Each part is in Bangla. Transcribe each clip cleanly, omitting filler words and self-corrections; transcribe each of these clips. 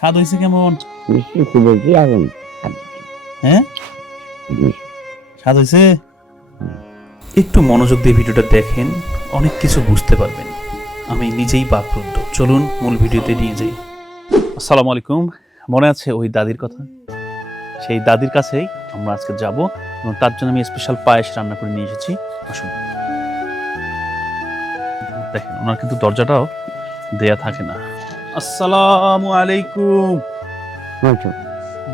স্বাদ হয়েছে কেমন? মিষ্টি খুব বেশি এখন হ্যাঁ, স্বাদ হয়েছে। একটু মনোযোগ দিয়ে ভিডিওটা দেখেন, অনেক কিছু বুঝতে পারবেন। আমি নিজেই বাকরুদ্ধ। চলুন মূল ভিডিওতে নিয়ে যাই। আসসালামু আলাইকুম। মনে আছে ওই দাদির কথা? সেই দাদির কাছেই আমরা আজকে যাব এবং তার জন্য আমি স্পেশাল পায়েস রান্না করে নিয়ে এসেছি। আসুন দেখেন, ওনার কিন্তু দরজাটাও দেয়া থাকে না। আসসালামু আলাইকুম। বলছো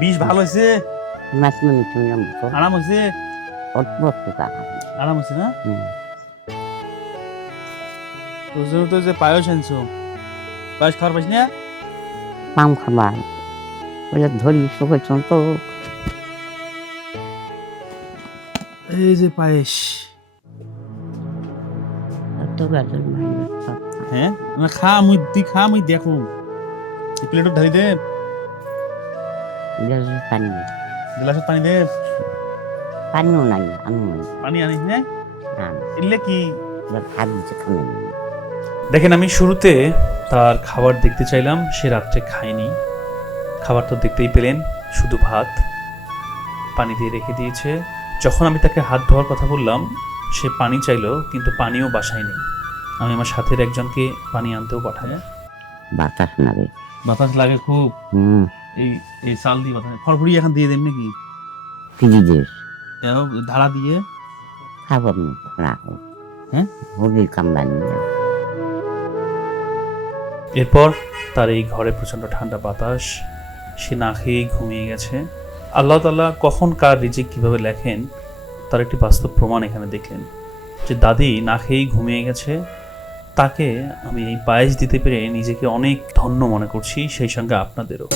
বিষ ভালো হয়েছে? মাছ মানে শুনলাম তো আরাম হয়েছে? অদ্ভুত টাকা আরাম হয়েছে না? তোর জন্য তো যে পায়েস আনছো, পায়েস খাওয়ার পাইস না? পাম খাবার বলে ধরি শুকেছেন তো এই যে পায়েস। এত গাছের মাইনে হ্যাঁ না, খা মুই তুই খা, মুই দেখো এই প্লেটও ঢালি দে, পানি গ্লাসে পানি দে। পানিও নাই আনু নাই পানি আনিস না? না এলে কি খাদ দিচ্ছে খানে দেখেন, আমি শুরুতে তার খাবার দেখতে চাইলাম, সে রাত্রে খায়নি। খাবার তো দেখতেই পেলেন, শুধু ভাত পানি দিয়ে রেখে দিয়েছে। যখন আমি তাকে হাত ধোয়ার কথা বললাম, সে পানি চাইলো, কিন্তু পানিও বাসায় নেই। আমি আমার সাথের একজনকে পানি আনতেও পাঠাই। বাতাস নাগে বাতাস লাগে খুব। এই এই চাল দিয়ে বাতাস ফড়ফড়ি এখন দিয়ে দেন নাকি? ফিরিজের ধারা দিয়ে খাবার রাখো হ্যাঁ হরির কামড়ানি এরপর তার এই ঘরে প্রচণ্ড ঠান্ডা বাতাস, সে না খেয়েই ঘুমিয়ে গেছে। আল্লাহ তাআলা কখন কার রিজিক কিভাবে লেখেন তার একটি বাস্তব প্রমাণ এখানে দেখলেন, যে দাদি না খেয়েই ঘুমিয়ে গেছে। তাকে আমি এই পায়েস দিতে পেরে নিজেকে অনেক ধন্য মনে করছি, সেই সঙ্গে আপনাদেরও।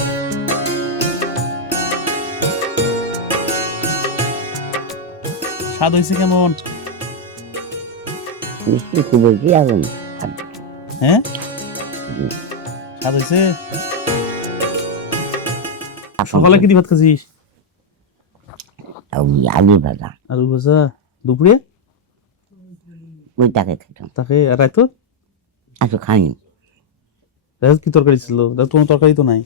স্বাদ হয়েছে কেমন? মিষ্টি খুব বেশি এখন হ্যাঁ, স্বাদ হয়েছে। সকালে কি দি ভাত খাচ্ছিস? আলু ভাজা আলু ভাজা। দুপুরে ওইটাকে খেতাম তাকে রাইতো আচ্ছা খাইনি রাইত কি তরকারি ছিল? কোনো তরকারি তো নাই।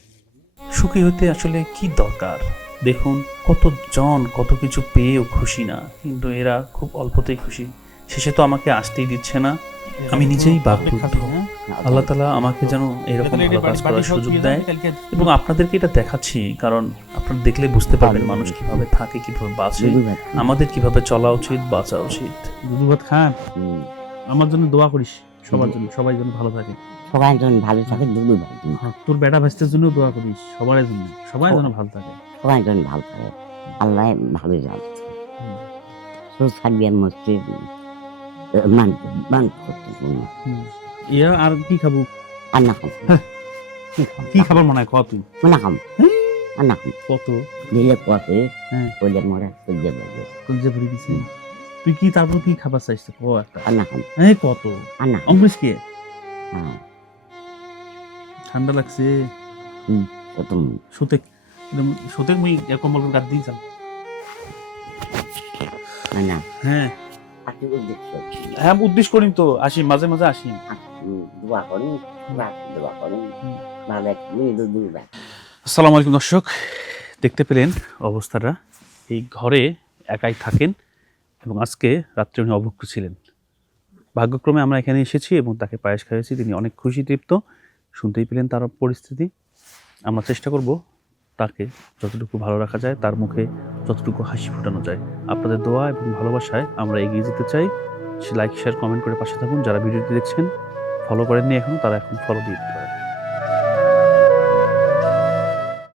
সুখী হতে আসলে কি দরকার? দেখুন, কতজন কত কিছু পেয়েও খুশি না, কিন্তু এরা খুব অল্পতেই খুশি। শেষে তো আমাকে আসতেই দিচ্ছে না। আমি নিজেই বাকরুদ্ধ। আল্লাহ তাআলা আমাকে যেন এরকম ভালো কাজ করার সুযোগ দেয়, এবং আপনাদেরকে এটা দেখাচ্ছি কারণ আপনারা দেখলে বুঝতে পারবেন মানুষ কিভাবে থাকে, কিভাবে বাঁচে, আমাদের কিভাবে চলা উচিত, বাঁচা উচিত। দুধ ভাত খান, আমার জন্য দোয়া করিস, সবার জন্য, সবাই যেন ভালো থাকে। সবাই যেন ভালো থাকে দুধু ভাই তোর বেটা ভাইস্তের জন্য দোয়া করিস, সবার জন্য, সবাই যেন ভালো থাকে। সবাই যেন ভালো থাকে আল্লাহ ভালো যাবে সার্বিয়ান মসজিদ মান করতে ইয়া আর কি খাবো? আর না খাম কি খাবার মনে হয় খাওয়া তুই? না খাম আর না খাম কত দিলে পথে হ্যাঁ বলে মরে সহ্য করবে কলজা ভরে দিছে। তুই কি তারপর কি খাবার চাইছিস? ও একটা আর না খাম এই কত আর না খাম অমৃত কে হ্যাঁ ঠান্ডা লাগছে। কত সুতেক সুতেক মুই কম্বল গাদ দিয়ে যাম। না হ্যাঁ আপনি উদ্দেশ্য হ্যাঁ উদ্দেশ্য করিম তো, আসি মাঝে মাঝে আসি। দোয়া করুন দোয়া করুন ভালো দুধ আসসালামু আলাইকুম দর্শক, দেখতে পেলেন অবস্থাটা। এই ঘরে একাই থাকেন এবং আজকে রাত্রে উনি অভুক্ত ছিলেন। ভাগ্যক্রমে আমরা এখানে এসেছি এবং তাকে পায়েস খাইয়েছি, তিনি অনেক খুশি তৃপ্ত। শুনতেই পেলেন তার পরিস্থিতি। আমরা চেষ্টা করব তাকে যতটুকু ভালো রাখা যায়, তার মুখে যতটুকু হাসি ফোটানো যায়। আপনাদের দোয়া এবং ভালোবাসায় আমরা এগিয়ে যেতে চাই। লাইক শেয়ার কমেন্ট করে পাশে থাকুন। যারা ভিডিওটি দেখছেন ফলো করেননি এখনও, তারা এখন ফলো দিয়ে দিতে পারেন।